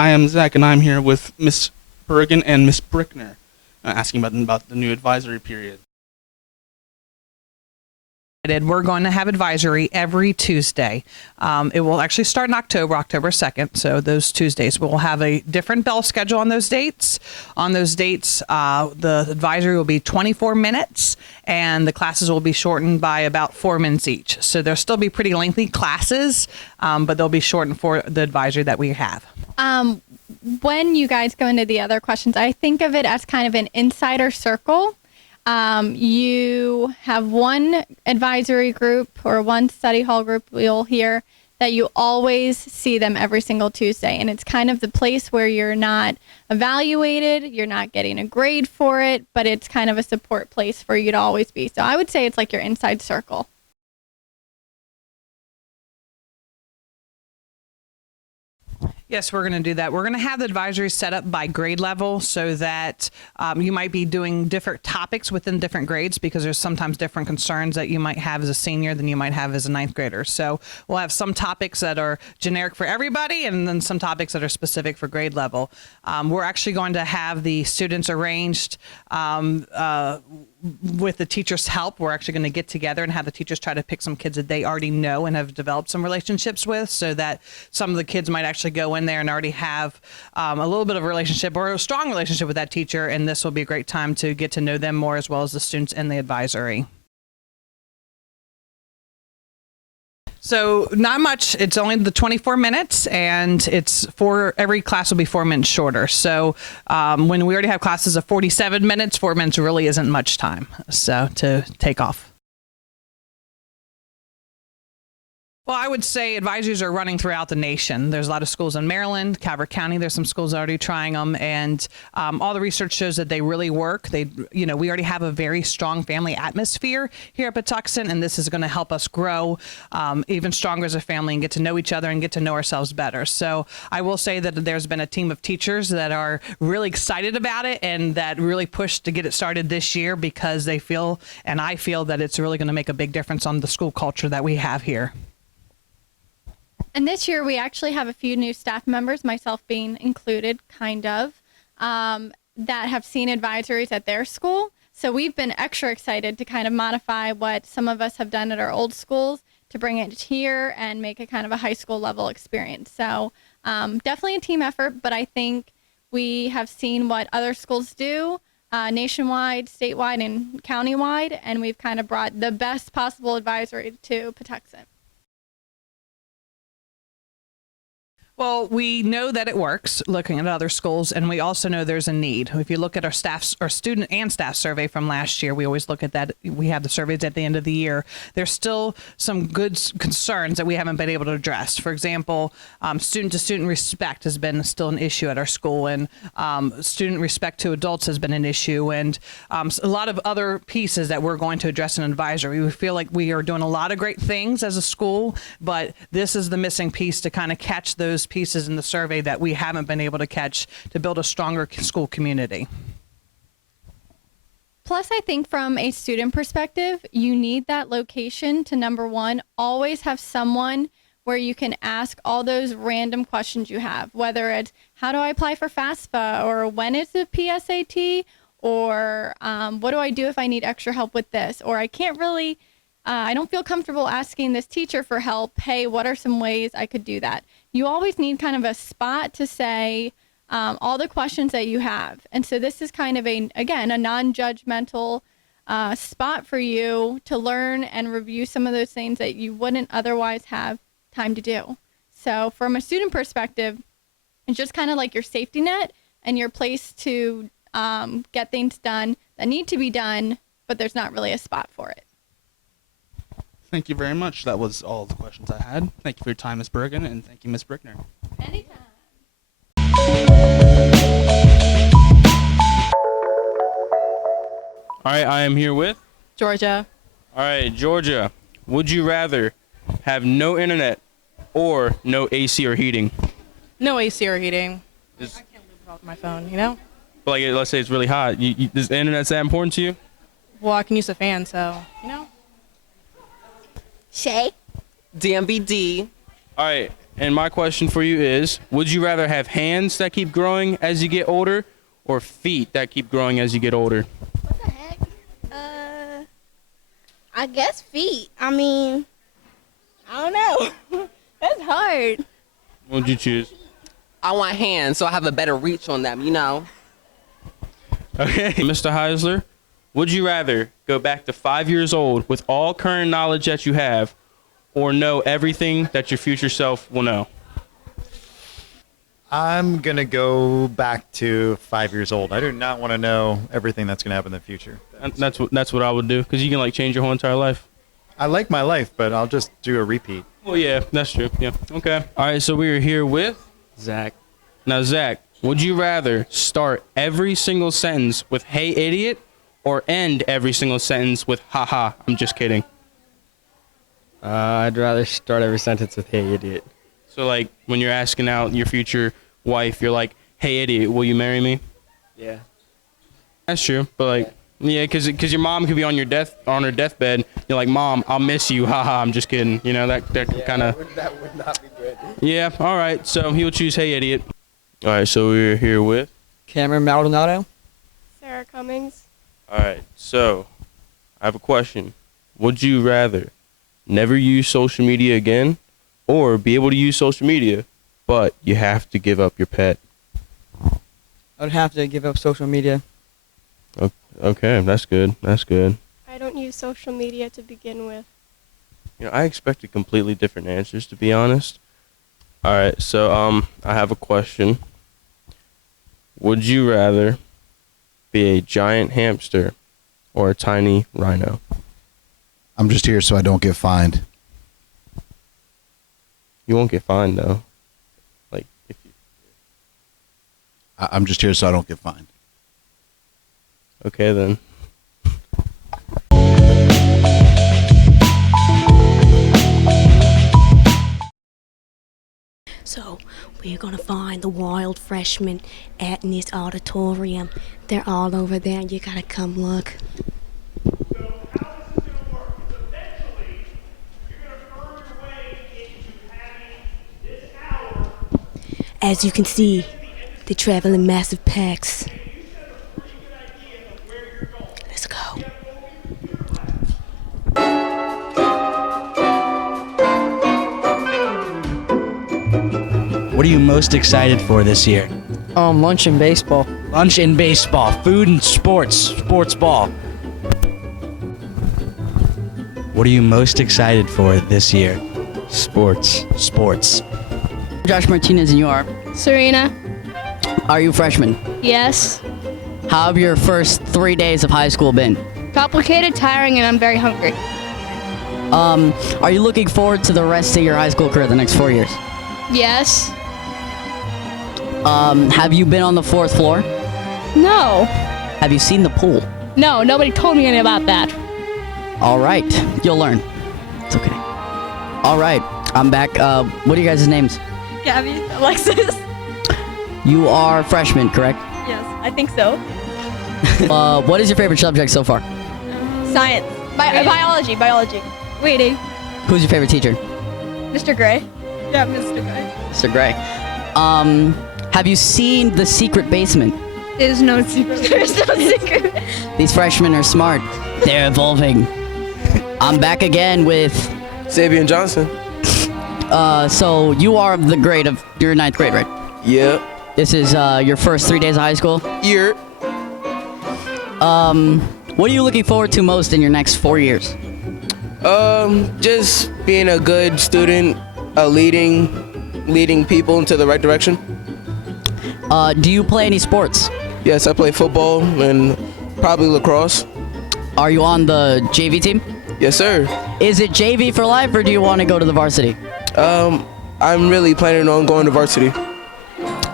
I am Zach, and I'm here with Miss Bergen and Miss Brickner, asking about the new advisory period. We're going to have advisory every Tuesday. It will actually start in October 2nd. So those Tuesdays, we'll have a different bell schedule on those dates. On those dates, the advisory will be 24 minutes, and the classes will be shortened by about 4 minutes each. So there'll still be pretty lengthy classes, but they'll be shortened for the advisory that we have. When you guys go into the other questions, I think of it as kind of an insider circle. You have one advisory group or one study hall group you'll hear that you always see them every single Tuesday. And it's kind of the place where you're not evaluated, you're not getting a grade for it, but it's kind of a support place for you to always be. So I would say it's like your inside circle. Yes, we're going to do that. We're going to have the advisory set up by grade level so that you might be doing different topics within different grades, because there's sometimes different concerns that you might have as a senior than you might have as a ninth grader. So we'll have some topics that are generic for everybody, and then some topics that are specific for grade level. We're actually going to have the students arranged with the teachers' help. We're actually going to get together and have the teachers try to pick some kids that they already know and have developed some relationships with, so that some of the kids might actually go in there and already have a little bit of a relationship or a strong relationship with that teacher, and this will be a great time to get to know them more, as well as the students in the advisory. So not much. It's only the 24 minutes, and every class will be 4 minutes shorter. So when we already have classes of 47 minutes, 4 minutes really isn't much time to take off. Well, I would say advisories are running throughout the nation. There's a lot of schools in Maryland, Calvert County. There's some schools already trying them, and all the research shows that they really work. We already have a very strong family atmosphere here at Patuxent, and this is going to help us grow even stronger as a family and get to know each other and get to know ourselves better. So I will say that there's been a team of teachers that are really excited about it and that really pushed to get it started this year, because they feel, and I feel, that it's really going to make a big difference on the school culture that we have here. And this year, we actually have a few new staff members, myself being included, that have seen advisories at their school. So we've been extra excited to kind of modify what some of us have done at our old schools to bring it here and make it kind of a high school level experience. So definitely a team effort, but I think we have seen what other schools do nationwide, statewide, and countywide, and we've kind of brought the best possible advisory to Patuxent. Well, we know that it works looking at other schools, and we also know there's a need. If you look at our student and staff survey from last year, we always look at that. We have the surveys at the end of the year. There's still some good concerns that we haven't been able to address. For example, student-to-student respect has been still an issue at our school, and student respect to adults has been an issue, and a lot of other pieces that we're going to address in advisory. We feel like we are doing a lot of great things as a school, but this is the missing piece to kind of catch those pieces in the survey that we haven't been able to catch to build a stronger school community. Plus, I think from a student perspective, you need that location to, number one, always have someone where you can ask all those random questions you have, whether it's how do I apply for FAFSA, or when is the PSAT, or what do I do if I need extra help with this, or I can't really I don't feel comfortable asking this teacher for help. Hey, what are some ways I could do that? You always need kind of a spot to say all the questions that you have. And so this is kind of a non-judgmental spot for you to learn and review some of those things that you wouldn't otherwise have time to do. So from a student perspective, it's just kind of like your safety net and your place to get things done that need to be done, but there's not really a spot for it. Thank you very much. That was all the questions I had. Thank you for your time, Ms. Bergen, and thank you, Ms. Brickner. Anytime. All right, I am here with Georgia. All right, Georgia, would you rather have no internet or no AC or heating? No AC or heating. I can't live without my phone, you know? But like, let's say it's really hot. Is the internet that important to you? Well, I can use a fan, so, you know? Shay. DMBD. All right, And my question for you is, would you rather have hands that keep growing as you get older or feet that keep growing as you get older? What the heck? I guess feet. I mean, I don't know. That's hard. What would you choose? I want hands so I have a better reach on them, you know? Okay. Mr. Heisler, would you rather go back to 5 years old with all current knowledge that you have or know everything that your future self will know? I'm going to go back to 5 years old. I do not want to know everything that's going to happen in the future. That's what I would do, because you can like change your whole entire life. I like my life, but I'll just do a repeat. Well, yeah, that's true. Yeah. Okay. All right, so we are here with Zach. Now, Zach, would you rather start every single sentence with "Hey, idiot," or end every single sentence with "Ha, I'm just kidding"? I'd rather start every sentence with "Hey, idiot." So, like, when you're asking out your future wife, you're like, "Hey, idiot, will you marry me?" Yeah. That's true, but like, yeah, because your mom could be on her deathbed. You're like, "Mom, I'll miss you." Haha, I'm just kidding. You know that kind of. That would not be good. Yeah. All right. So he will choose "Hey, idiot." All right. So we're here with. Cameron Maldonado. Sarah Cummings. All right. So I have a question. Would you rather never use social media again, or be able to use social media, but you have to give up your pet? I would have to give up social media. Okay, that's good. That's good. I don't use social media to begin with. You know, I expected completely different answers, to be honest. All right, so I have a question. Would you rather be a giant hamster or a tiny rhino? I'm just here so I don't get fined. You won't get fined though. Like if you. I'm just here so I don't get fined. Okay then. So, we're gonna find the wild freshmen at this auditorium. They're all over there. You gotta come look. As you can see, they travel in massive packs. Let's go. What are you most excited for this year? Lunch and baseball. Lunch and baseball, food and sports ball. What are you most excited for this year? Sports. Sports. Josh Martinez, and you are? Serena. Are you a freshman? Yes. How have your first 3 days of high school been? Complicated, tiring, and I'm very hungry. Are you looking forward to the rest of your high school career, the next 4 years? Yes. Have you been on the 4th floor? No. Have you seen the pool? No, nobody told me anything about that. All right, you'll learn. It's okay. All right, I'm back. What are you guys' names? Gabby, Alexis. You are freshmen, correct? Yes, I think so. What is your favorite subject so far? Science. Biology. Waiting. Who's your favorite teacher? Mr. Gray. Yeah, Mr. Gray. Mr. Gray. Have you seen The Secret Basement? There's no secret. There's no secret. These freshmen are smart. They're evolving. I'm back again with... Sabian Johnson. So you are the grade of... You're 9th grade, right? Yeah. This is your first 3 days of high school? Year. What are you looking forward to most in your next 4 years? Just being a good student, leading people into the right direction. Do you play any sports? Yes, I play football and probably lacrosse. Are you on the JV team? Yes, sir. Is it JV for life, or do you want to go to the varsity? I'm really planning on going to varsity.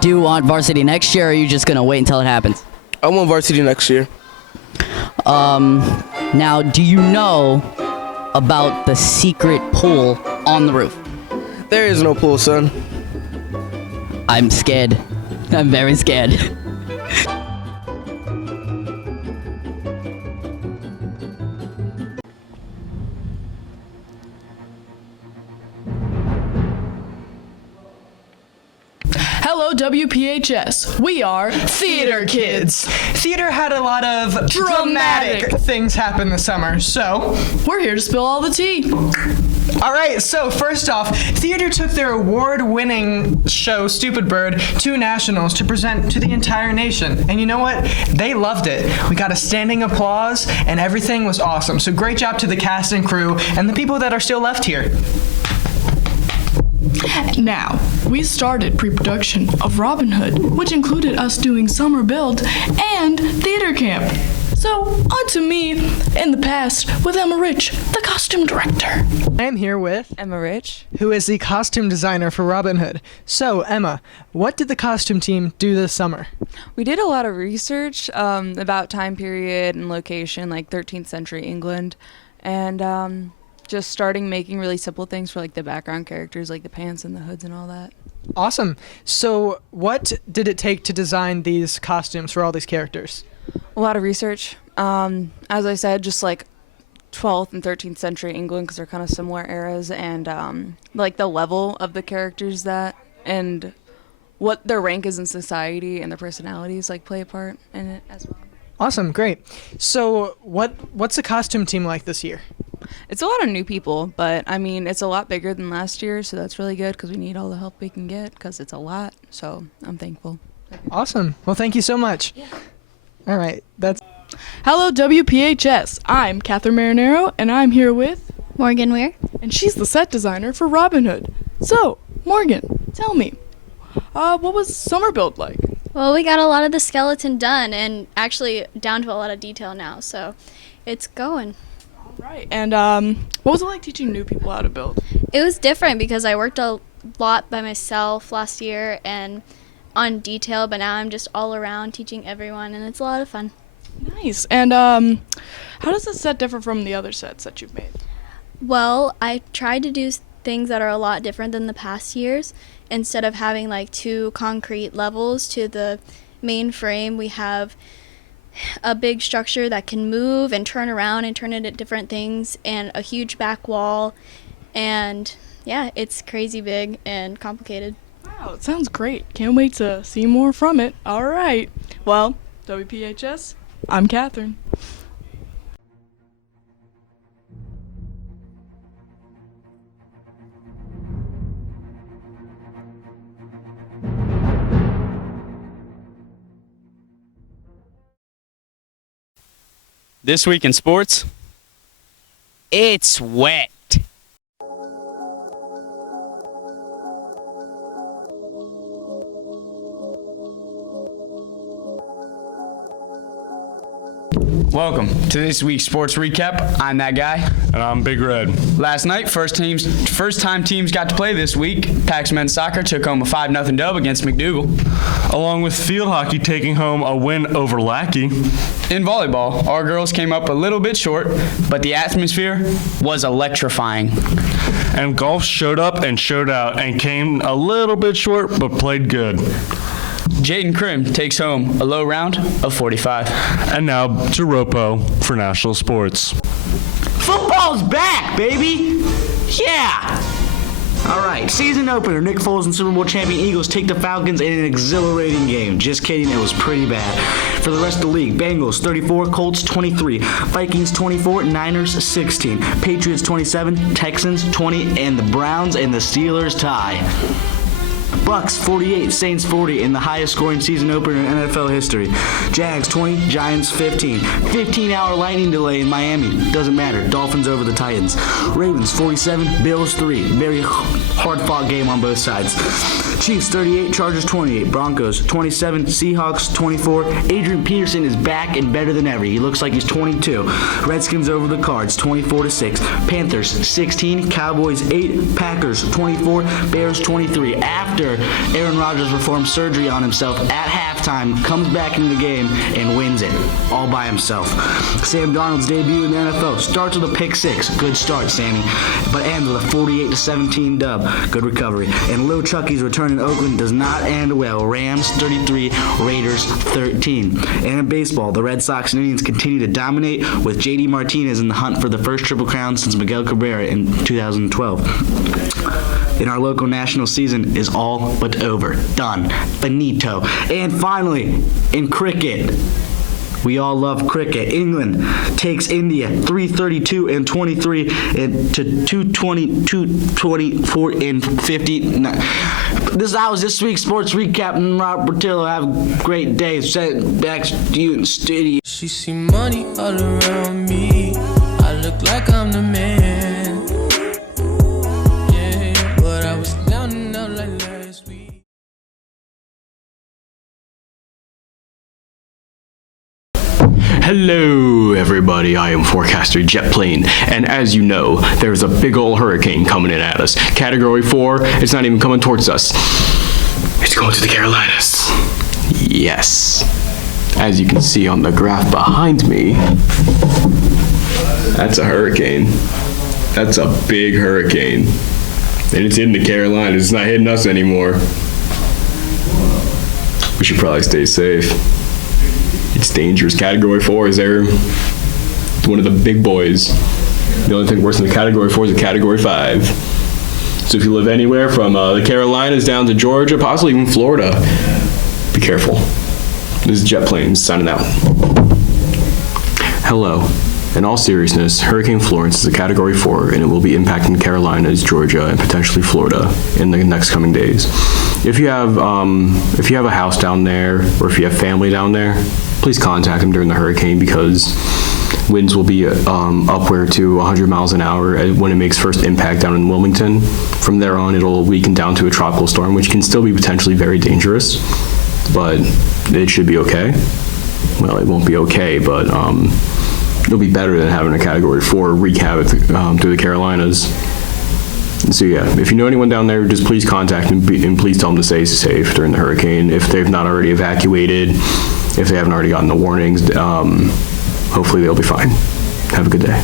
Do you want varsity next year, or are you just going to wait until it happens? I want varsity next year. Now, do you know about the secret pool on the roof? There is no pool, son. I'm scared. I'm very scared. Hello, WPHS. We are Theater Kids. Theater had a lot of dramatic things happen this summer, so we're here to spill all the tea. All right, so first off, theater took their award-winning show, Stupid Bird, to nationals to present to the entire nation. And you know what? They loved it. We got a standing applause, and everything was awesome. So great job to the cast and crew and the people that are still left here. Now, we started pre-production of Robin Hood, which included us doing summer build and theater camp. So, on to me in the past with Emma Rich, the costume director. I am here with Emma Rich, who is the costume designer for Robin Hood. So, Emma, what did the costume team do this summer? We did a lot of research about time period and location, like 13th century England, and just starting making really simple things for like the background characters, like the pants and the hoods and all that. Awesome. So, what did it take to design these costumes for all these characters? A lot of research. As I said, just like 12th and 13th century England, because they're kind of similar eras, and like the level of the characters and what their rank is in society and their personalities like play a part in it as well. Awesome, great. So what's the costume team like this year? It's a lot of new people, but I mean, it's a lot bigger than last year, so that's really good because we need all the help we can get because it's a lot, so I'm thankful. Awesome. Well, thank you so much. Yeah. All right, that's... Hello, WPHS. I'm Catherine Marinero, and I'm here with... Morgan Weir. And she's the set designer for Robin Hood. So, Morgan, tell me, what was summer build like? Well, we got a lot of the skeleton done, and actually down to a lot of detail now, so it's going. Right, and what was it like teaching new people how to build? It was different because I worked a lot by myself last year and on detail, but now I'm just all around teaching everyone, and it's a lot of fun. Nice. And how does this set differ from the other sets that you've made? Well, I tried to do things that are a lot different than the past years. Instead of having like 2 concrete levels to the main frame, we have a big structure that can move and turn around and turn into different things, and a huge back wall, and yeah, it's crazy big and complicated. Wow, it sounds great. Can't wait to see more from it. All right. Well, WPHS, I'm Catherine. This week in sports, it's wet. Welcome to this week's sports recap. I'm that guy. And I'm Big Red. Last night, first-time teams got to play this week. Pax men's soccer took home a 5-0 dub against McDougal. Along with field hockey taking home a win over Lackey. In volleyball, our girls came up a little bit short, but the atmosphere was electrifying. And golf showed up and showed out and came a little bit short, but played good. Jaden Krim takes home a low round of 45. And now to Ropo for National Sports. Football's back, baby! Yeah! All right, season opener. Nick Foles and Super Bowl champion Eagles take the Falcons in an exhilarating game. Just kidding, it was pretty bad. For the rest of the league, Bengals 34, Colts 23, Vikings 24, Niners 16, Patriots 27, Texans 20, and the Browns and the Steelers tie. Bucks 48, Saints 40 in the highest scoring season opener in NFL history. Jags 20, Giants 15. 15-hour lightning delay in Miami. Doesn't matter. Dolphins over the Titans. Ravens 47, Bills 3. Very hard-fought game on both sides. Chiefs 38, Chargers 28. Broncos 27, Seahawks 24. Adrian Peterson is back and better than ever. He looks like he's 22. Redskins over the Cards 24-6. Panthers 16, Cowboys 8, Packers 24, Bears 23. After Aaron Rodgers performs surgery on himself at halftime, comes back into the game and wins it all by himself. Sam Darnold's debut in the NFL starts with a pick 6. Good start, Sammy. But ends with a 48-17 dub. Good recovery. And Lil Chucky's returning in Oakland does not end well. Rams 33, Raiders 13. And in baseball, the Red Sox and Indians continue to dominate with JD Martinez in the hunt for the first Triple Crown since Miguel Cabrera in 2012. And our local national season is all but over. Done. Finito. And finally, in cricket, we all love cricket. England takes India 332 and 23 to 220, 224 and 50. That was this week's sports recap. And Robert Portillo, have a great day. Send back to you in the studio. She see money all around me. I look like I'm the man. Yeah, but I was down and out like last week. Hello, everybody. I am forecaster Jet Plane, and as you know, there's a big ol' hurricane coming in at us. Category 4. It's not even coming towards us. It's going to the Carolinas. Yes. As you can see on the graph behind me, that's a hurricane. That's a big hurricane, and it's in the Carolinas. It's not hitting us anymore. We should probably stay safe. It's dangerous. Category 4 is there. It's one of the big boys. The only thing worse than the Category 4 is the Category 5. So if you live anywhere from the Carolinas down to Georgia, possibly even Florida, be careful. This is Jet Planes signing out. Hello. In all seriousness, Hurricane Florence is a Category 4, and it will be impacting the Carolinas, Georgia, and potentially Florida in the next coming days. If you have a house down there, or if you have family down there, please contact them during the hurricane, because winds will be upward to 100 miles an hour when it makes first impact down in Wilmington. From there on, it'll weaken down to a tropical storm, which can still be potentially very dangerous, but it should be okay. Well, it won't be okay, but it'll be better than having a Category 4 wreak havoc through the Carolinas. So yeah, if you know anyone down there, just please contact them and please tell them to stay safe during the hurricane. If they've not already evacuated, if they haven't already gotten the warnings, hopefully they'll be fine. Have a good day.